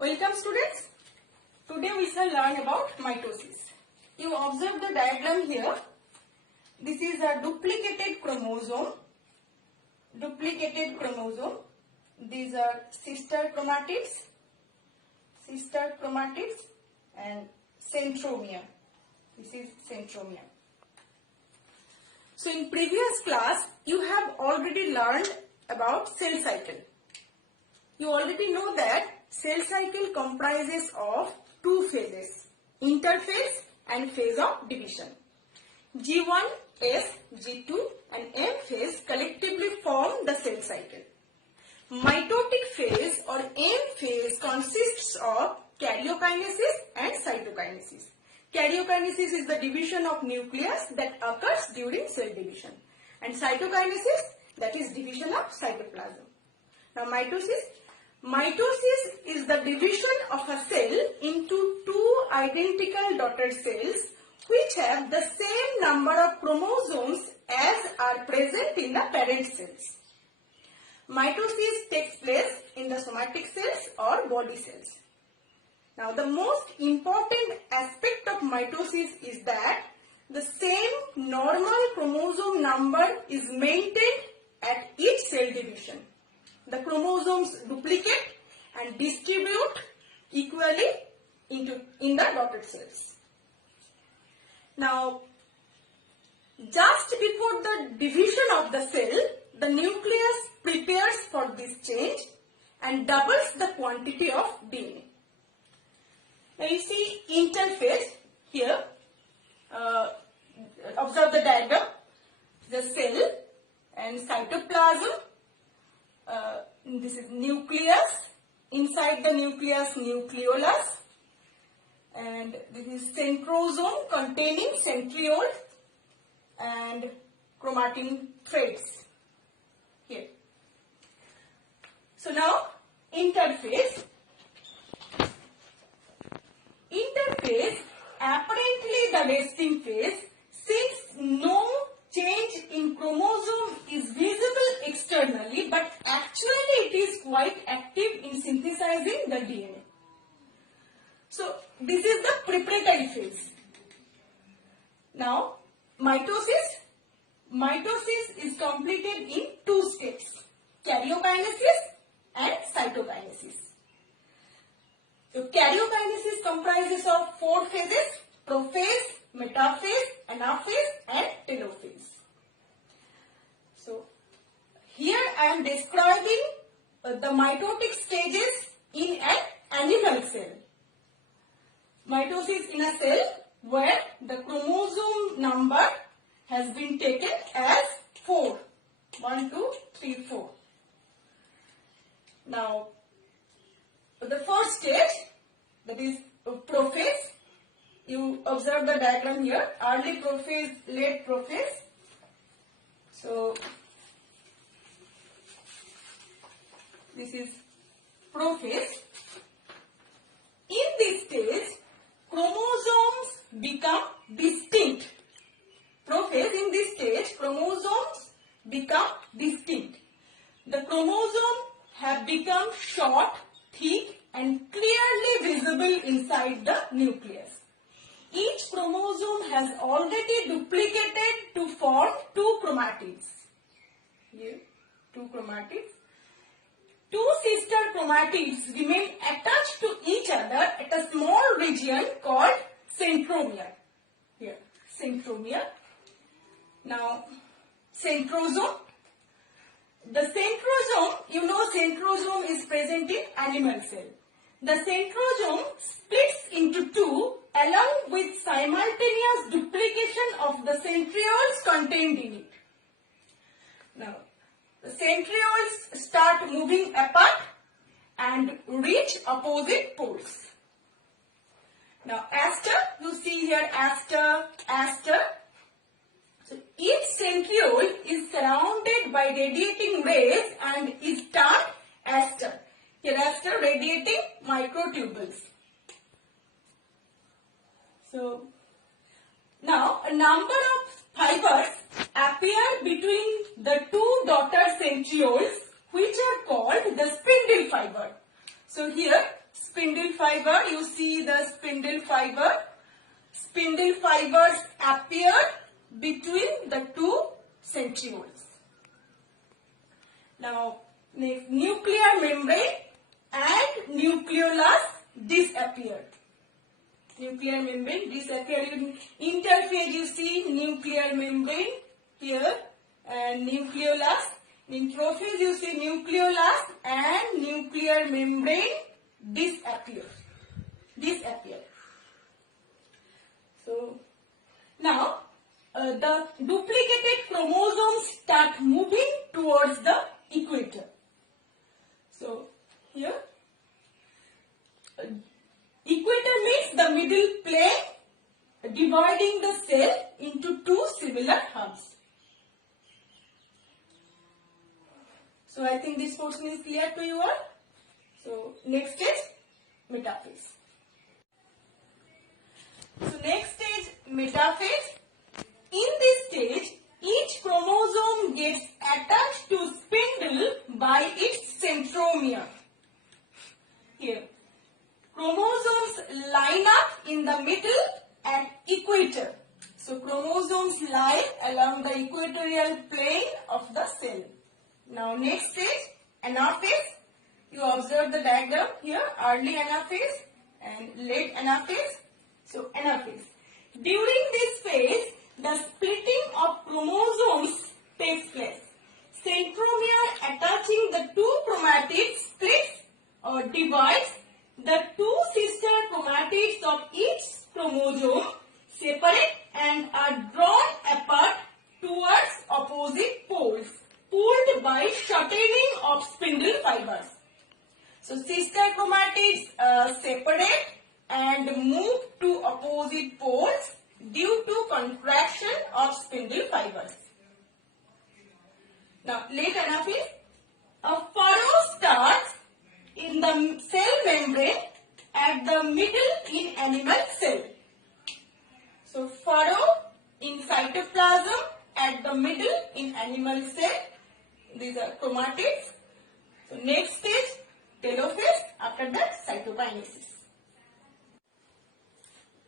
Welcome students. Today we shall learn about mitosis. You observe the diagram here. This is a duplicated chromosome. These are sister chromatids and centromere. This is centromere. So in previous class you have already learned about cell cycle. You already know that cell cycle comprises of two phases, interphase and phase of division. G1, S, G2 and M phase collectively form the cell cycle. Mitotic phase or M phase consists of karyokinesis and cytokinesis. Karyokinesis is the division of nucleus that occurs during cell division, and cytokinesis, that is division of cytoplasm. Now mitosis is the division of a cell into two identical daughter cells which have the same number of chromosomes as are present in the parent cells. Mitosis takes place in the somatic cells or body cells. Now the most important aspect of mitosis is that the same normal chromosome number is maintained at each cell division. The chromosomes duplicate and distribute equally in the dotted cells. Now, just before the division of the cell, the nucleus prepares for this change and doubles the quantity of DNA. Now you see interphase here. Observe the diagram. The cell and cytoplasm. This is nucleus. Inside the nucleus, nucleolus. And this is centrosome containing centriole and chromatin threads here. So now interphase. Interphase, apparently the resting phase, since no change in chromosome is visible externally, but actually it is quite active in synthesizing the DNA. So this is the preparatory phase. Now mitosis is completed in two steps, karyokinesis and cytokinesis. So karyokinesis comprises of four phases: prophase, metaphase, anaphase and telophase. So here I am describing the mitotic stages in an animal cell. Mitosis in a cell where the chromosome number has been taken as 4. 1, 2, 3, 4. Now, the first stage, that is prophase. You observe the diagram here, early prophase, late prophase. So, this is prophase. In this stage, chromosomes become distinct. Prophase, in this stage, chromosomes become distinct. The chromosomes have become short, thick and clearly visible inside the nucleus. Each chromosome has already duplicated to form two chromatids. Here, two chromatids. Two sister chromatids remain attached to each other at a small region called centromere. Here, centromere. Now, centrosome. The centrosome, you know centrosome is present in animal cell. The centrosome splits into two along with simultaneous duplication of the centrioles contained in it. Now, the centrioles start moving apart and reach opposite poles. Now, aster, you see here aster. So, each centriole is surrounded by radiating rays and is termed aster. Here aster, radiating microtubules. So, now a number of fibers appear between the two daughter centrioles which are called the spindle fiber. So here spindle fiber. You see the spindle fiber. Spindle fibers appear between the two centrioles. Now, next, nuclear membrane and nucleolus disappeared. Nuclear membrane disappeared. In interphase you see nuclear membrane here and nucleolus. In prophase you see nucleolus and nuclear membrane disappear. So now the duplicated chromosomes start moving towards the equator. So here equator means the middle plane dividing the cell into two similar hubs. So I think this portion is clear to you all. So next is metaphase. So next stage, metaphase. In this stage, each chromosome gets attached to spindle by its centromere. Here, chromosomes line up in the middle at equator. So chromosomes lie along the equatorial plane of the cell. Now next stage, anaphase. You observe the diagram here, early anaphase and late anaphase. So anaphase. During this phase, the splitting of chromosomes takes place. Centromere attaching the two chromatids splits or divides. The two sister chromatids of each chromosome separate and are drawn apart towards opposite poles, pulled by shortening of spindle fibers. So sister chromatids separate and move to opposite poles due to contraction of spindle fibers. Now late anaphase, a furrow starts in the cell membrane at the middle in animal cell. So furrow in cytoplasm at the middle in animal cell. These are chromatids. So next stage, telophase, after that cytokinesis.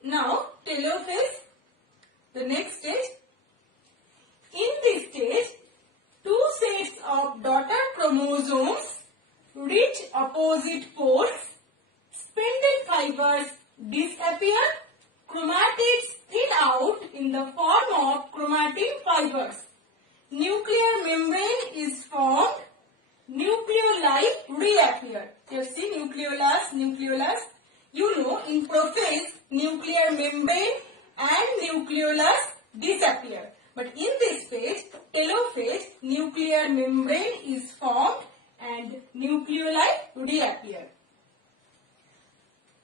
Now telophase, the next stage. In this stage, two sets of daughter chromosomes reach opposite poles, spindle fibers disappear, chromatids thin out in the form of chromatin fibers. Nuclear membrane is formed, nucleoli reappear. You see nucleolus. You know in prophase, nuclear membrane and nucleolus disappear. But in this phase, telophase, nuclear membrane is formed and nucleoli reappear.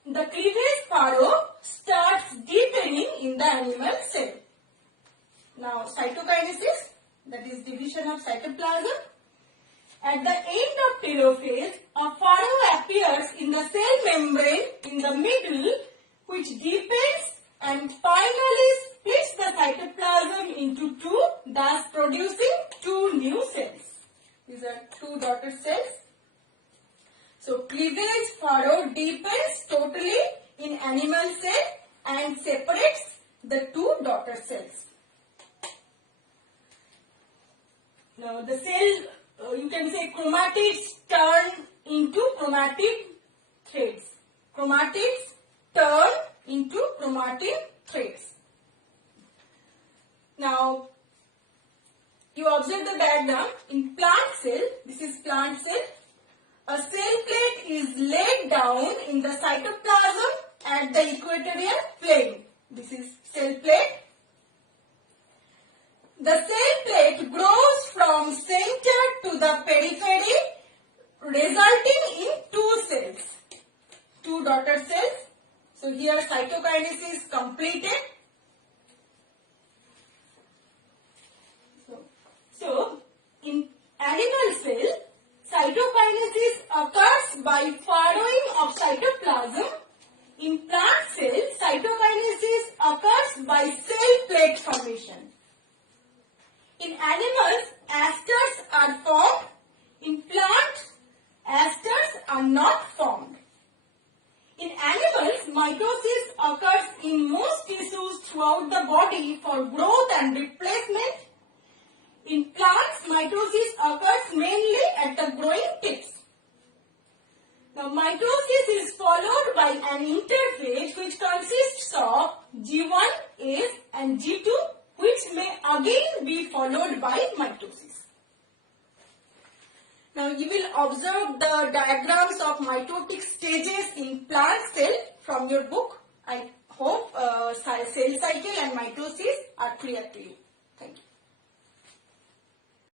The cleavage furrow starts deepening in the animal cell. Now cytokinesis, that is division of cytoplasm. At the end of telophase, a furrow appears in the cell membrane in the middle, which deepens and finally splits the cytoplasm into two, thus producing two new cells. These are two daughter cells. So cleavage furrow deepens totally in animal cell and separates the two daughter cells. Now the cell, you can say chromatids turn into chromatin threads. Chromatids turn into chromatin threads. Now you observe the diagram in plant cell. This is plant cell. A cell plate is laid down in the cytoplasm at the equatorial plane. This is cell plate. The cell plate grows from center to the periphery, resulting in two cells, two daughter cells. So here cytokinesis is completed. So in animal cell, cytokinesis occurs by furrowing of cytoplasm. In plant cell, cytokinesis occurs by cell plate formation. In animals, asters are formed. In plants, asters are not formed. mitosis occurs in most tissues throughout the body for growth and replacement. In plants, mitosis occurs mainly at the growing tips. Now, mitosis is followed by an interphase which consists of G1, and G2, which may again be followed by mitosis. Now, you will observe the diagrams of mitotic stages in plant cell from your book. I hope cell cycle and mitosis are clear to you. Thank you.